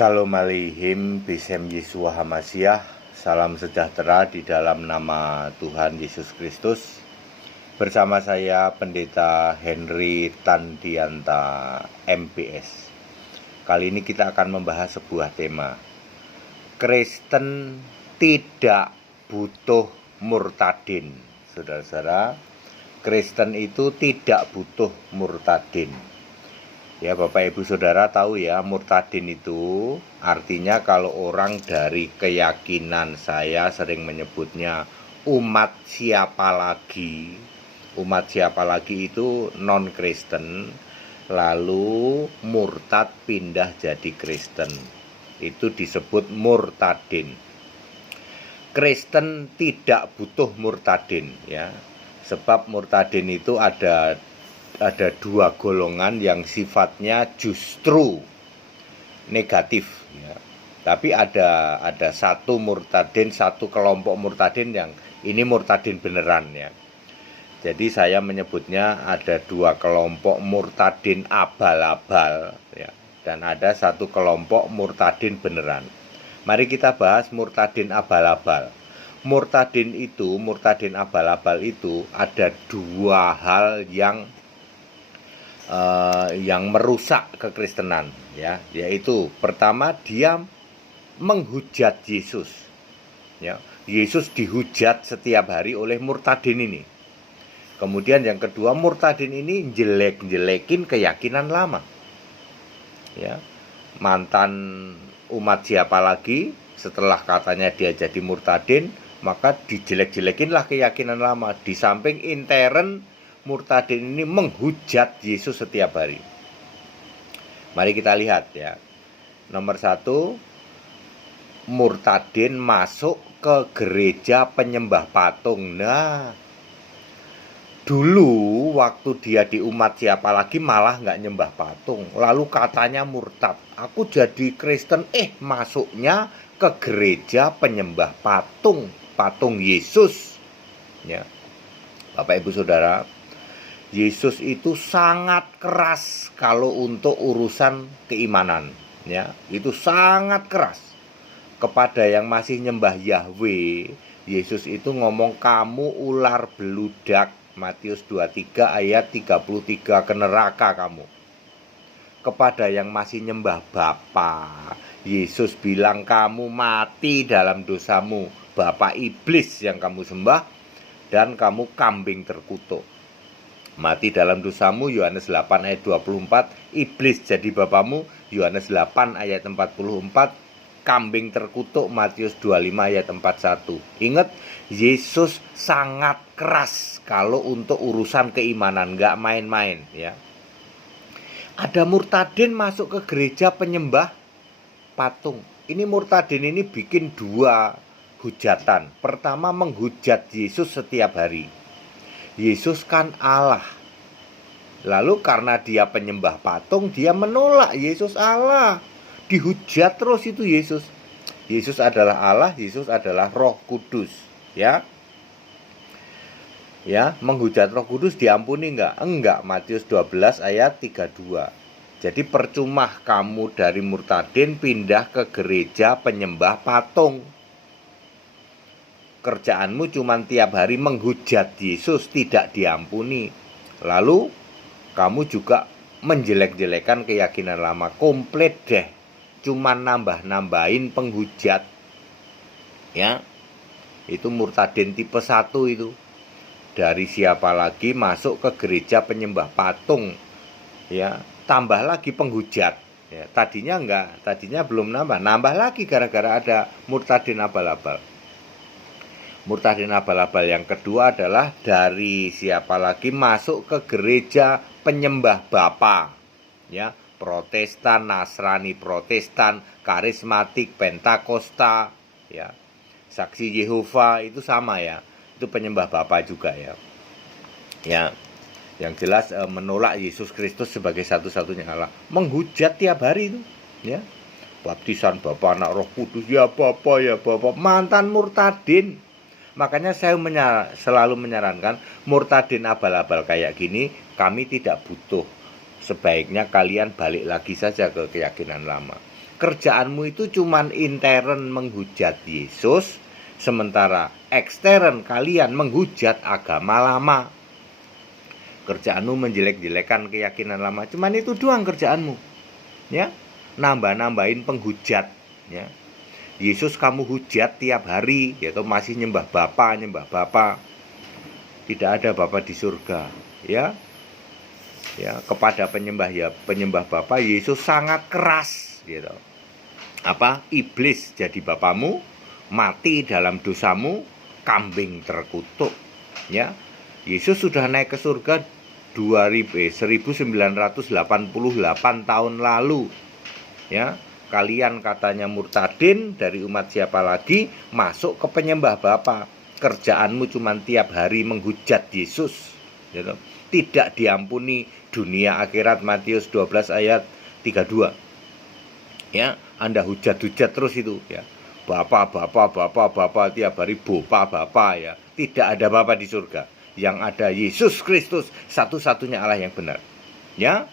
Shalom Aleihim, Bisem Yeshua Hamasyah. Salam sejahtera di dalam nama Tuhan Yesus Kristus. Bersama saya Pendeta Henry Tandianta MPS. Kali ini kita akan membahas sebuah tema. Kristen tidak butuh murtadin. Saudara-saudara, Kristen itu tidak butuh murtadin. Ya, Bapak Ibu Saudara tahu ya, murtadin itu artinya kalau orang dari keyakinan, saya sering menyebutnya umat siapa lagi. Umat siapa lagi itu non-Kristen, lalu murtad pindah jadi Kristen. Itu disebut murtadin. Kristen tidak butuh murtadin ya. Sebab murtadin itu ada dua golongan yang sifatnya justru negatif ya. Tapi ada satu murtadin, satu kelompok murtadin yang ini murtadin beneran ya. Jadi saya menyebutnya ada dua kelompok murtadin abal-abal ya, dan ada satu kelompok murtadin beneran. Mari kita bahas murtadin abal-abal. Murtadin abal-abal itu ada dua hal yang merusak kekristenan ya, yaitu pertama dia menghujat Yesus ya. Yesus dihujat setiap hari oleh murtadin ini. Kemudian yang kedua, murtadin ini jelek-jelekin keyakinan lama ya. Mantan umat siapa lagi, setelah katanya dia jadi murtadin, maka dijelek-jelekinlah keyakinan lama. Di samping intern, murtadin ini menghujat Yesus setiap hari. Mari kita lihat ya. Nomor satu, murtadin masuk ke gereja penyembah patung. Nah, dulu waktu dia di umat siapa lagi malah nggak nyembah patung. Lalu katanya murtad. Aku jadi Kristen, masuknya ke gereja penyembah patung, patung Yesus. Ya, Bapak Ibu Saudara, Yesus itu sangat keras kalau untuk urusan keimanan ya. Itu sangat keras. Kepada yang masih nyembah Yahweh, Yesus itu ngomong, kamu ular beludak. Matius 23 ayat 33, ke neraka kamu. Kepada yang masih nyembah Bapa, Yesus bilang, kamu mati dalam dosamu. Bapa iblis yang kamu sembah, dan kamu kambing terkutuk. Mati dalam dosamu, Yohanes 8 ayat 24. Iblis jadi bapamu, Yohanes 8 ayat 44. Kambing terkutuk, Matius 25 ayat 41. Ingat, Yesus sangat keras kalau untuk urusan keimanan, gak main-main ya. Ada murtadin masuk ke gereja penyembah patung. Ini murtadin ini bikin dua hujatan. Pertama, menghujat Yesus setiap hari. Yesus kan Allah. Lalu karena dia penyembah patung, dia menolak Yesus Allah. Dihujat terus itu Yesus. Yesus adalah Allah, Yesus adalah Roh Kudus, ya. Ya, menghujat Roh Kudus diampuni enggak? Enggak. Matius 12 ayat 32. Jadi percuma kamu dari murtadin pindah ke gereja penyembah patung. Kerjaanmu cuma tiap hari menghujat Yesus, tidak diampuni. Lalu kamu juga menjelek-jelekan keyakinan lama. Komplit deh, cuma nambah-nambahin penghujat ya. Itu murtadin tipe 1 itu. Dari siapa lagi masuk ke gereja penyembah patung ya, tambah lagi penghujat ya. Tadinya belum nambah lagi gara-gara ada murtadin abal-abal. Murtadin abal-abal yang kedua adalah dari siapa lagi masuk ke gereja penyembah Bapa ya, Protestan, Nasrani Protestan, karismatik, Pentakosta ya, Saksi Yehova, itu sama ya, itu penyembah Bapa juga ya. Ya, yang jelas menolak Yesus Kristus sebagai satu-satunya Allah, menghujat tiap hari itu ya. Baptisan Bapa, Anak, Roh Kudus, ya Bapa, mantan murtadin. Makanya saya selalu menyarankan murtadin abal-abal kayak gini kami tidak butuh. sebaiknya kalian balik lagi saja ke keyakinan lama. Kerjaanmu itu cuman intern menghujat Yesus, sementara ekstern kalian menghujat agama lama. Kerjaanmu menjelek-jelekan keyakinan lama, cuman itu doang kerjaanmu. Ya, nambah-nambahin penghujat, ya. Yesus kamu hujat tiap hari, yaitu masih nyembah Bapa. Tidak ada Bapa di surga, ya. Ya, kepada penyembah Bapa, Yesus sangat keras, gitu. Iblis jadi bapamu, mati dalam dosamu, kambing terkutuk, ya. Yesus sudah naik ke surga 1988 tahun lalu, ya. Kalian katanya murtadin, dari umat siapa lagi, masuk ke penyembah Bapa. Kerjaanmu cuma tiap hari menghujat Yesus, gitu. Tidak diampuni dunia akhirat. Matius 12 ayat 32. Ya, Anda hujat-hujat terus itu, ya. Bapa tiap hari Bapa, ya. Tidak ada Bapa di surga. Yang ada Yesus Kristus, satu-satunya Allah yang benar. Ya.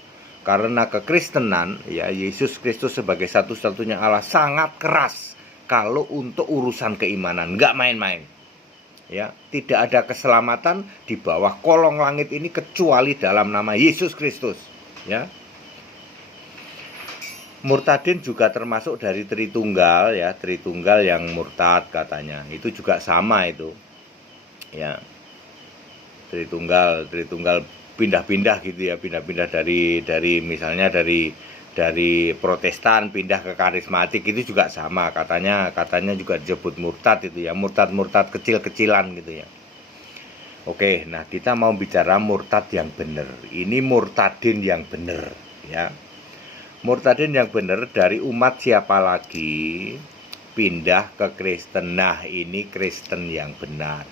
Karena kekristenan, ya, Yesus Kristus sebagai satu-satunya Allah sangat keras kalau untuk urusan keimanan, nggak main-main. Ya, tidak ada keselamatan di bawah kolong langit ini kecuali dalam nama Yesus Kristus. Ya. Murtadin juga termasuk dari Tritunggal, ya, Tritunggal yang murtad katanya. Itu juga sama itu. Ya. Tritunggal pindah-pindah gitu, ya, pindah-pindah dari misalnya dari Protestan pindah ke karismatik, itu juga sama katanya juga disebut murtad itu, ya, murtad kecil-kecilan gitu, ya. Oke, nah kita mau bicara murtad yang benar. Ini murtadin yang benar, ya. Murtadin yang benar dari umat siapa lagi pindah ke Kristen. Nah, ini Kristen yang benar.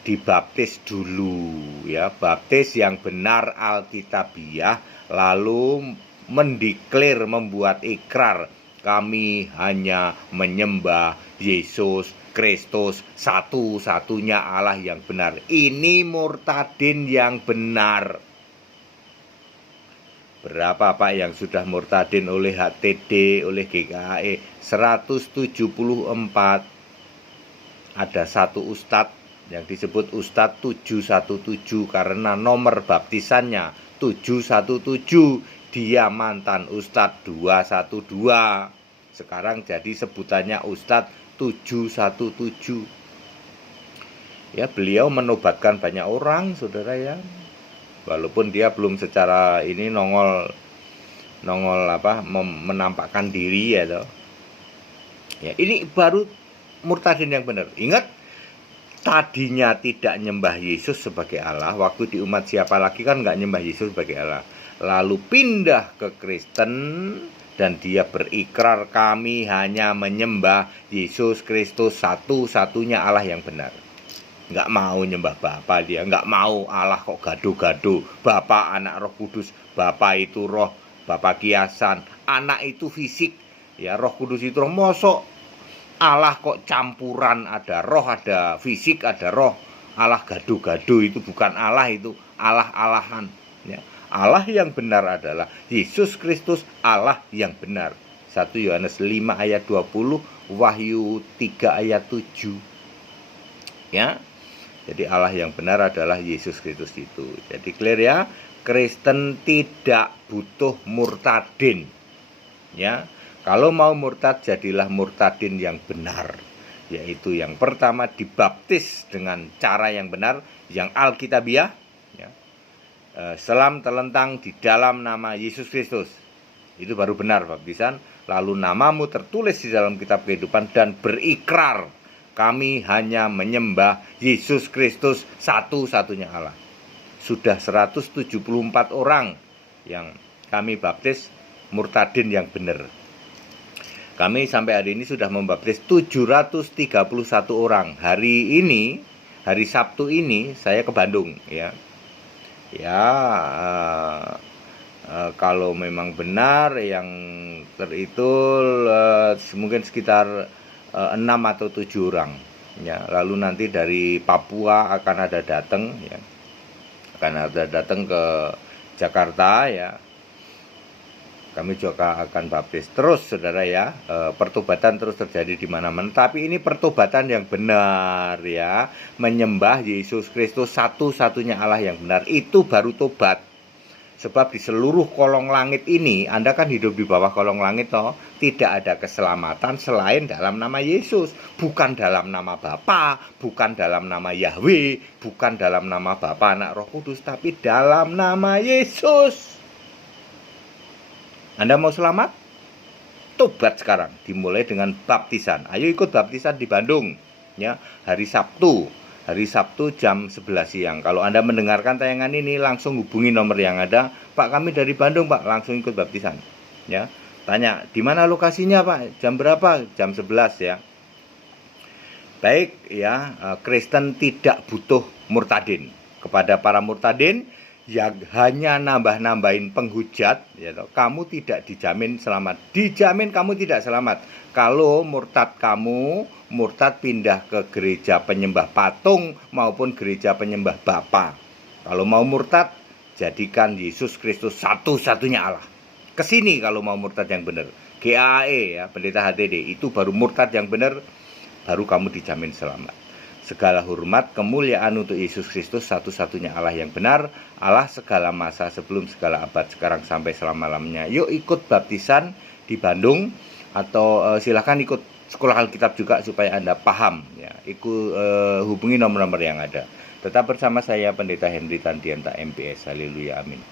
Dibaptis dulu, ya, baptis yang benar alkitabiah, lalu mendeklar, membuat ikrar, kami hanya menyembah Yesus Kristus, satu-satunya Allah yang benar. Ini murtadin yang benar. Berapa Pak yang sudah murtadin oleh HTD, oleh GKE? 174. Ada satu ustadz yang disebut Ustadz 717 karena nomor baptisannya 717. Dia mantan Ustadz 212. Sekarang jadi sebutannya Ustadz 717. Ya, beliau menobatkan banyak orang, saudara, ya. Walaupun dia belum secara ini nongol menampakkan diri, ya toh. Ya, ini baru murtadin yang benar. Ingat, tadinya tidak nyembah Yesus sebagai Allah. Waktu di umat siapa lagi kan nggak nyembah Yesus sebagai Allah. Lalu pindah ke Kristen dan dia berikrar, kami hanya menyembah Yesus Kristus, satu-satunya Allah yang benar. Nggak mau nyembah Bapa dia, nggak mau Allah kok gado-gado. Bapa, Anak, Roh Kudus. Bapa itu roh, Bapa kiasan. Anak itu fisik, ya, Roh Kudus itu roh. Mosok Allah kok campuran, ada roh, ada fisik, ada roh. Allah gado-gado, itu bukan Allah, itu Allah-alahan, ya. Allah yang benar adalah Yesus Kristus, Allah yang benar. 1 Yohanes 5 ayat 20, Wahyu 3 ayat 7. Ya. Jadi Allah yang benar adalah Yesus Kristus itu. Jadi clear, ya. Kristen tidak butuh murtadin. Ya. Kalau mau murtad, jadilah murtadin yang benar, yaitu yang pertama dibaptis dengan cara yang benar, yang alkitabiah, ya. Selam telentang di dalam nama Yesus Kristus, itu baru benar baptisan. Lalu namamu tertulis di dalam kitab kehidupan dan berikrar, kami hanya menyembah Yesus Kristus, satu-satunya Allah. Sudah 174 orang yang kami baptis murtadin yang benar. Kami sampai hari ini sudah membaptis 731 orang. Hari ini, hari Sabtu ini, saya ke Bandung, ya. Ya, kalau memang benar yang terhitung mungkin sekitar 6 atau 7 orang, ya. Lalu nanti dari Papua akan ada datang, ya. Akan ada datang ke Jakarta, ya. Kami juga akan baptis terus, saudara ya. Pertobatan terus terjadi di mana-mana. Tapi ini pertobatan yang benar ya, menyembah Yesus Kristus satu-satunya Allah yang benar. Itu baru tobat. Sebab di seluruh kolong langit ini, Anda kan hidup di bawah kolong langit toh, tidak ada keselamatan selain dalam nama Yesus. Bukan dalam nama Bapa, bukan dalam nama Yahweh, bukan dalam nama Bapa, Anak, Roh Kudus, tapi dalam nama Yesus. Anda mau selamat? Tobat sekarang, dimulai dengan baptisan. Ayo ikut baptisan di Bandung ya, hari Sabtu jam 11 siang. Kalau Anda mendengarkan tayangan ini, langsung hubungi nomor yang ada. Pak, kami dari Bandung, Pak, langsung ikut baptisan ya. Tanya, di mana lokasinya, Pak? Jam berapa? Jam 11 ya. Baik ya, Kristen tidak butuh murtadin. Kepada para murtadin yang hanya nambah-nambahin penghujat, ya, kamu tidak dijamin selamat. Dijamin kamu tidak selamat. Kalau kamu murtad pindah ke gereja penyembah patung maupun gereja penyembah Bapa. Kalau mau murtad, jadikan Yesus Kristus satu-satunya Allah. Kesini kalau mau murtad yang benar. GAE ya, Pendeta HTD, itu baru murtad yang benar, baru kamu dijamin selamat. Segala hormat, kemuliaan untuk Yesus Kristus, satu-satunya Allah yang benar, Allah segala masa, sebelum segala abad, sekarang sampai selama-lamanya. Yuk ikut baptisan di Bandung, atau silahkan ikut sekolah Alkitab juga supaya Anda paham ya. Hubungi nomor-nomor yang ada. Tetap bersama saya Pendeta Henry Tandianta MPS. Haleluya, amin.